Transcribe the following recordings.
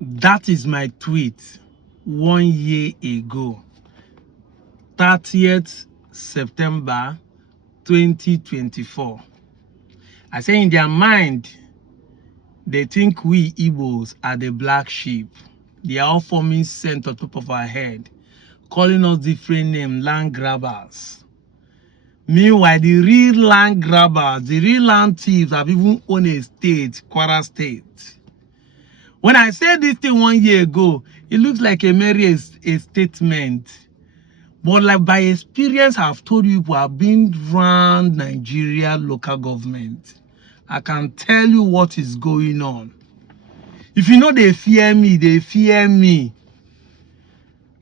That is my tweet 1 year ago, 30th September 2024. I say in their mind, they think we Igbos are the black sheep. They are all forming scent on top of our head, calling us different names, land grabbers. Meanwhile, the real land grabbers, the real land thieves have even owned a state, Kwara State. When I said this thing 1 year ago, it looks like a merry statement. But like by experience, I've told you people have been around Nigeria local government. I can tell you what is going on. If you know they fear me, they fear me.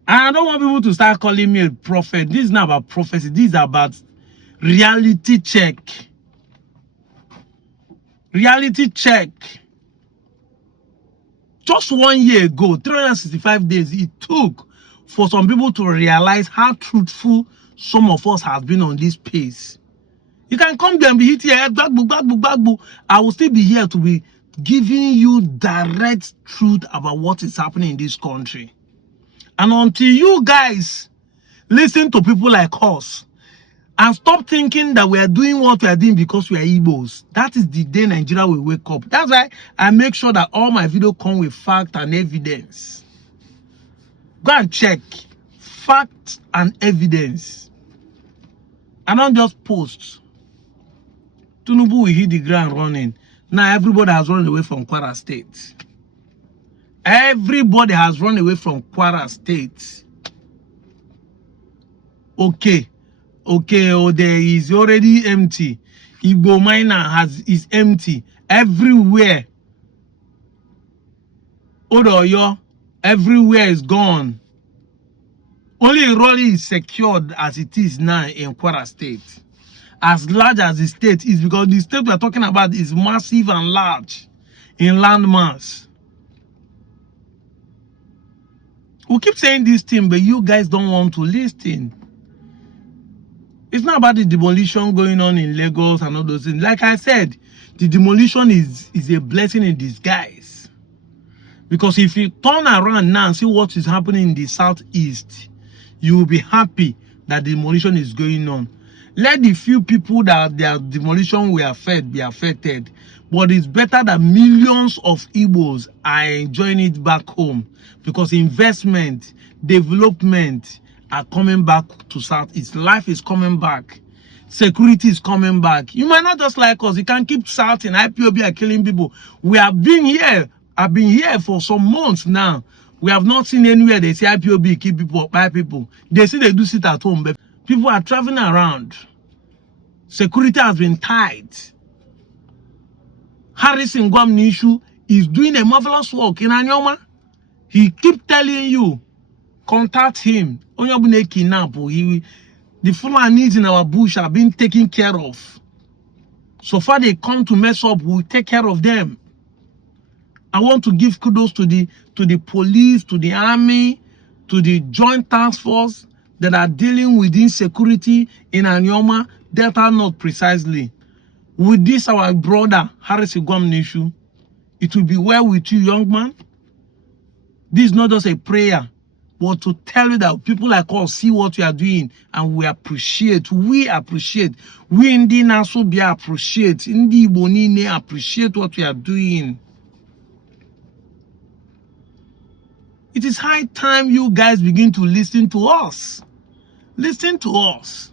And I don't want people to start calling me a prophet. This is not about prophecy. This is about reality check. Reality check. Just 1 year ago, 365 days, it took for some people to realize how truthful some of us have been on this pace. You can come there and be hit here, I will still be here to be giving you direct truth about what is happening in this country. And until you guys listen to people like us and stop thinking that we are doing what we are doing because we are Igbos, that is the day Nigeria will wake up. That's why I make sure that all my videos come with fact and evidence. Go and check fact and evidence. I don't just post. Tinubu will hit the ground running. Now everybody has run away from Kwara State. Everybody has run away from Kwara State. Okay, there is already empty. Igbo miner is empty everywhere. Odoyo, everywhere is gone. Only Iroli is secured as it is now in Kwara State. As large as the state is, because the state we're talking about is massive and large in land mass. We keep saying this thing, but you guys don't want to listen. It's not about the demolition going on in Lagos and all those things. Like I said, the demolition is a blessing in disguise. Because if you turn around now and see what is happening in the southeast, you will be happy that the demolition is going on. Let the few people that their demolition will affect be affected. But it's better that millions of Igbos are enjoying it back home. Because investment, development are coming back to Southeast. Life is coming back. Security is coming back. You might not just like us. You can keep shouting. IPOB are killing people. We have been here. I've been here for some months now. We have not seen anywhere they say IPOB kill people, buy people. They say they do sit at home, but people are traveling around. Security has been tight. Harrison Gwamnishu is doing a marvelous work in Anyoma. He keep telling you, contact him. The Fulani in our bush are being taken care of. So far they come to mess up, we'll take care of them. I want to give kudos to the police, to the army, to the joint task force that are dealing with insecurity in Anyoma, Delta North precisely. With this, our brother, Harris Igwamnishu, it will be well with you, young man. This is not just a prayer, but to tell you that people like us see what we are doing and we appreciate. We appreciate. We in the Nasobia appreciate. In the Ibonine appreciate what we are doing. It is high time you guys begin to listen to us. Listen to us.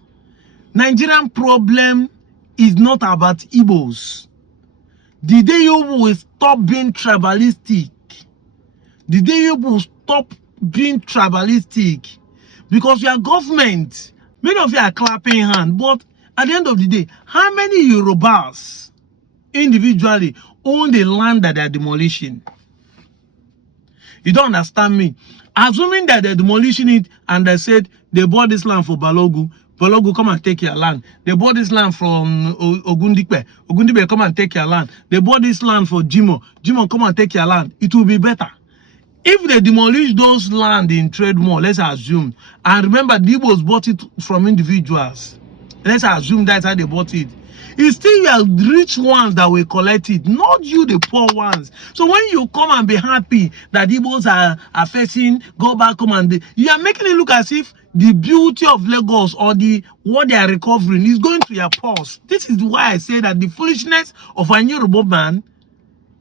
Nigerian problem is not about Igbos. The day you will stop being tribalistic, the day you will stop being tribalistic, because your government, many of you are clapping hands, but at the end of the day, how many Yorubas individually own the land that they are demolishing? You don't understand me. Assuming that they're demolishing it and they said they bought this land for Balogu, Balogu, come and take your land. They bought this land from Ogundipe. Ogundipe, come and take your land. They bought this land for Jimo. Jimo, come and take your land. It will be better. If they demolish those land in trade mall, let's assume, and remember, the Igbos bought it from individuals. Let's assume that's how they bought it. It's still your rich ones that will collect it, not you, the poor ones. So when you come and be happy that Igbos are facing, go back home and you are making it look as if the beauty of Lagos or what they are recovering is going to your purse. This is why I say that the foolishness of a Yoruba man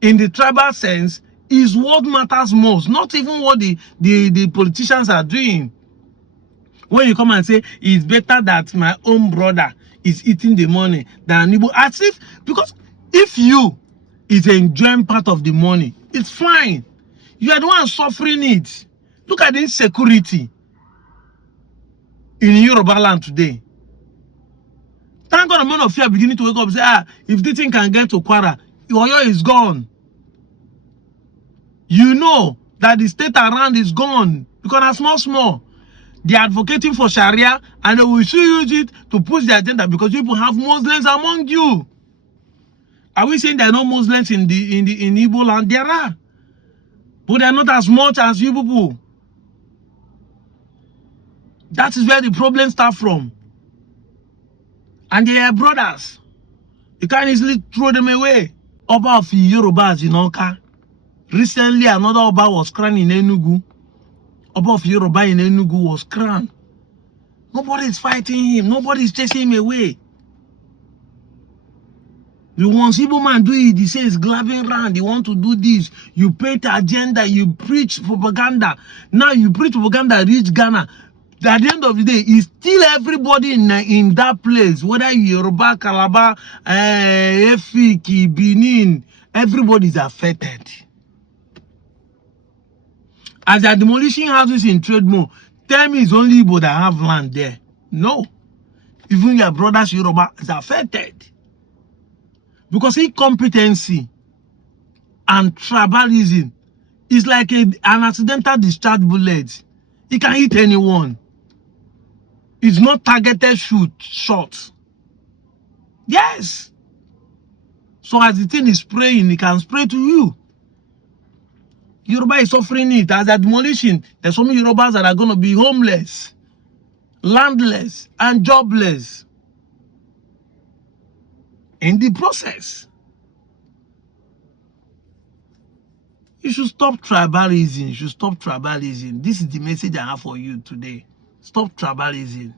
in the tribal sense is what matters most, not even what the politicians are doing. When you come and say it's better that my own brother is eating the money than Igbo, as if, because if you is enjoying part of the money, it's fine. You are the one suffering it. Look at the insecurity in Yoruba land today. Thank God, a man of fear beginning to wake up and say, if this thing can get to Kwara, Oyo is gone. You know that the state around is gone because it's small. They are advocating for Sharia and they will still use it to push the agenda because people have Muslims among you. Are we saying there are no Muslims in Igbo land? There are, but they are not as much as you people. That is where the problem starts from. And they are brothers. You can't easily throw them away. Oba of Yorubas in Oka. Recently, another Oba was crowned in Enugu. Oba of Yoruba in Enugu was crowned. Nobody is fighting him. Nobody is chasing him away. The ones Igbo man do it, he says glabbing around, they want to do this. You paint the agenda, you preach propaganda. Now you preach propaganda, reach Ghana. At the end of the day, it's still everybody in that place, whether Yoruba, Calabar, Efik, Benin, everybody is affected. As they are demolishing houses in trade mode, tell me it's only Igbo that have land there. No. Even your brothers Yoruba is affected. Because incompetency and tribalism is like an accidental discharge bullet. It can hit anyone. It's not targeted shots. Yes. So as the thing is spraying, it can spray to you. Yoruba is suffering it as a demolition. There's so many Yorubas that are going to be homeless, landless, and jobless in the process. You should stop tribalism. You should stop tribalism. This is the message I have for you today. Stop tribalism.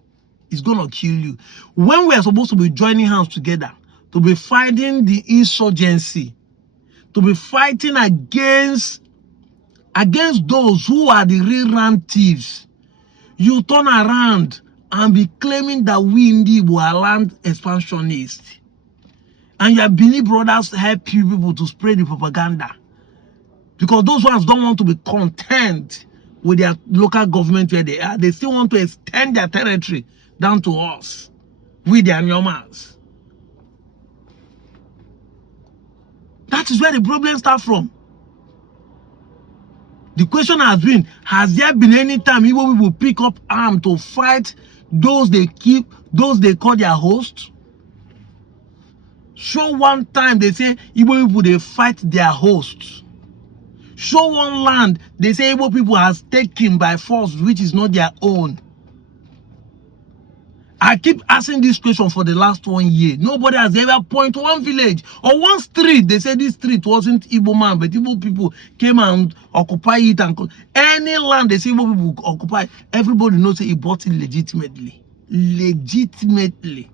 It's going to kill you. When we are supposed to be joining hands together to be fighting the insurgency, to be fighting against those who are the real thieves, you turn around and be claiming that we indeed were land expansionists. And your Bini brothers help you people to spread the propaganda. Because those ones don't want to be content with their local government where they are. They still want to extend their territory down to us with their Nyomas. That is where the problem starts from. The question has there been any time Igbo people pick up arms to fight those they call their hosts? Show one time they say Igbo people they fight their hosts. Show one land they say Igbo people has taken by force which is not their own. I keep asking this question for the last 1 year. Nobody has ever pointed one village or one street. They said this street wasn't Igbo man, but Igbo people came and occupy it. And any land they say Igbo people occupy, everybody knows that he bought it legitimately. Legitimately.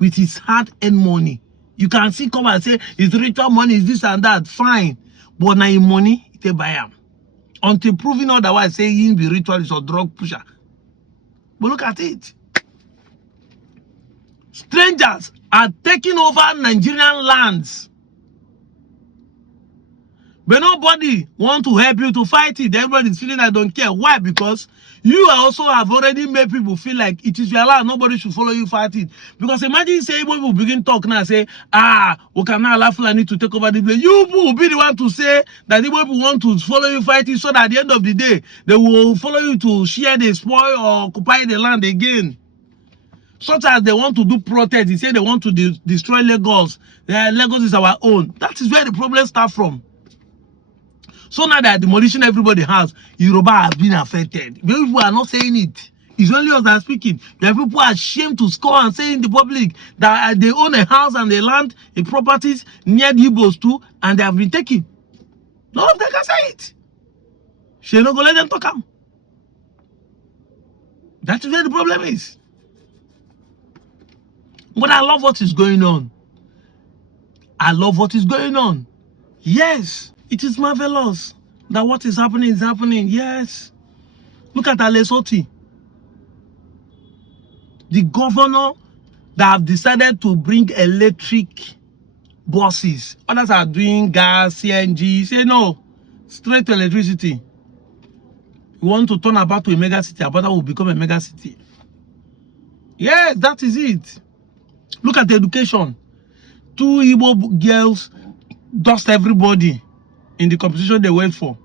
With his hard-earned money. You can see come and say, his ritual money is this and that. Fine. But now his money, they buy him. Until proving otherwise, say he be ritualist or drug pusher. But look at it. Strangers are taking over Nigerian lands. But nobody wants to help you to fight it. Everybody is feeling I don't care. Why? Because you also have already made people feel like it is your land. Nobody should follow you fight it. Because imagine say people begin talk now say, we cannot allow Fulani to take over the place. You will be the one to say that the people want to follow you fight it so that at the end of the day, they will follow you to share the spoil or occupy the land again. Such as they want to do protest, they say they want to destroy Lagos. Lagos is our own. That is where the problem starts from. So now that demolition everybody has, Yoruba has been affected. People are not saying it. It's only us that are speaking. There are people who are ashamed to score and say in the public that they own a house and they land in properties near the Igbos too, and they have been taken. None of them can say it. She not gonna let them talk them. That's where the problem is. But I love what is going on. I love what is going on. Yes, it is marvelous that what is happening is happening. Yes. Look at Lesotho. The governor that have decided to bring electric buses. Others are doing gas, CNG. Say no, straight to electricity. We want to turn about to a mega city. Abata will become a mega city. Yes, that is it. Look at the education. 2 Igbo girls dust everybody in the competition they went for.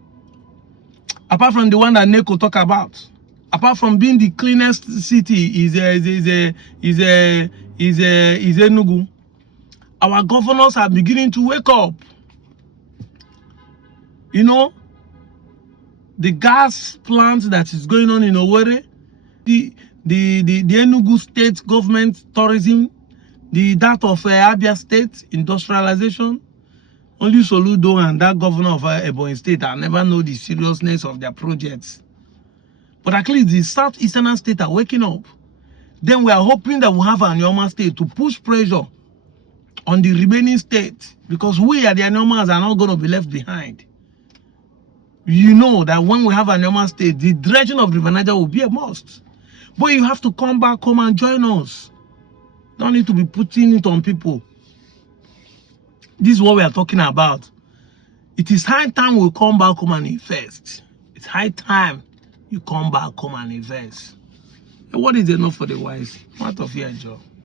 Apart from the one that Neko talk about. Apart from being the cleanest city is Enugu. Our governors are beginning to wake up. You know, the gas plant that is going on in Owerri, the Enugu state government tourism, that of Abia state industrialization. Only Soludo and that governor of Ebonyi state I never know the seriousness of their projects. But at least the southeastern states are waking up. Then we are hoping that we'll have an Anyoma state to push pressure on the remaining states, because we at the Anyomas are not going to be left behind. You know that when we have an Anyoma state, the dredging of River Niger will be a must. But you have to come back home and join us. Don't need to be putting it on people. This is what we are talking about. It is high time we come back home and invest. It's high time you come back home and invest. And what is enough for the wise? What of here, Joe?